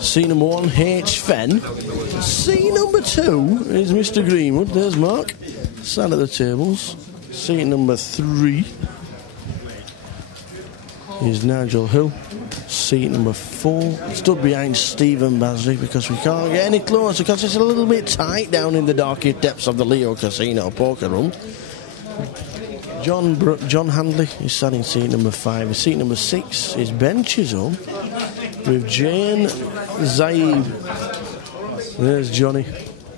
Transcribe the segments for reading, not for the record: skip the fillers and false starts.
Seat number 1, H. Fenn. Seat number 2 is Mr. Greenwood. There's Mark. Sat at the tables. Seat number 3 is Nigel Hill. Seat number 4 stood behind Stephen Basri because we can't get any closer because it's a little bit tight down in the darkest depths of the Leo Casino poker room. John Handley is sat in seat number 5. Seat number 6 is Ben Chisholm with Jane Zaib. There's Johnny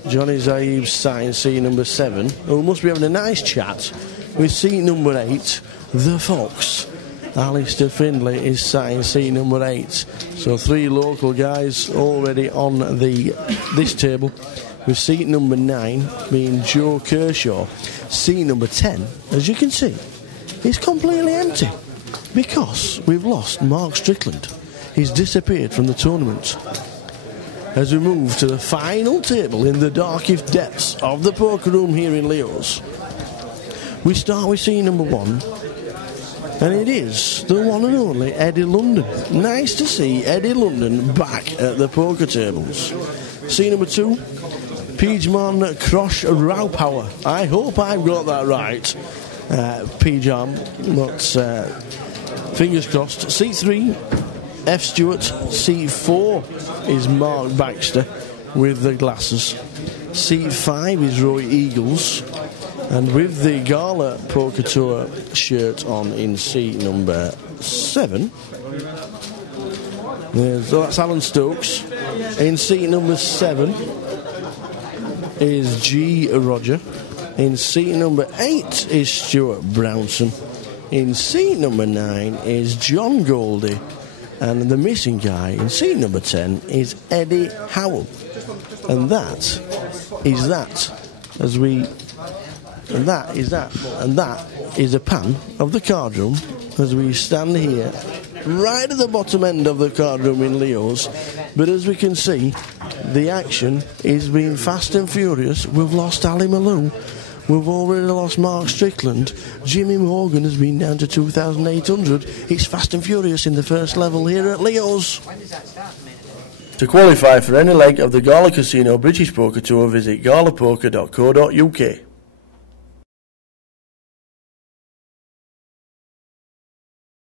Zaib sat in seat number 7, who must be having a nice chat with seat number 8, the Fox. Alistair Findlay is sat in seat number 8. So 3 local guys already on this table, with seat number 9 being Joe Kershaw. Seat number 10, as you can see, is completely empty because we've lost Mark Strickland. He's disappeared from the tournament. As we move to the final table in the darkest depths of the poker room here in Leo's, we start with seat number 1. And it is the one and only Eddie London. Nice to see Eddie London back at the poker tables. Seat number 2, Pijman Krosh Raupower. I hope I've got that right, Pijam, but fingers crossed. Seat 3, F. Stewart. Seat 4 is Mark Baxter with the glasses. Seat 5 is Roy Eagles. And with the Gala Poker Tour shirt on in seat number 7, that's Alan Stokes. In seat number 7 is G. Roger. In seat number 8 is Stuart Brownson. In seat number 9 is John Goldie. And the missing guy in seat number 10 is Eddie Howell. And that is that. And that is a pan of the card room as we stand here right at the bottom end of the card room in Leo's. But as we can see, the action is being fast and furious. We've lost Ali Malou. We've already lost Mark Strickland. Jimmy Morgan has been down to 2,800. It's fast and furious in the first level here at Leo's. To qualify for any leg of the Gala Casino British Poker Tour, visit galapoker.co.uk.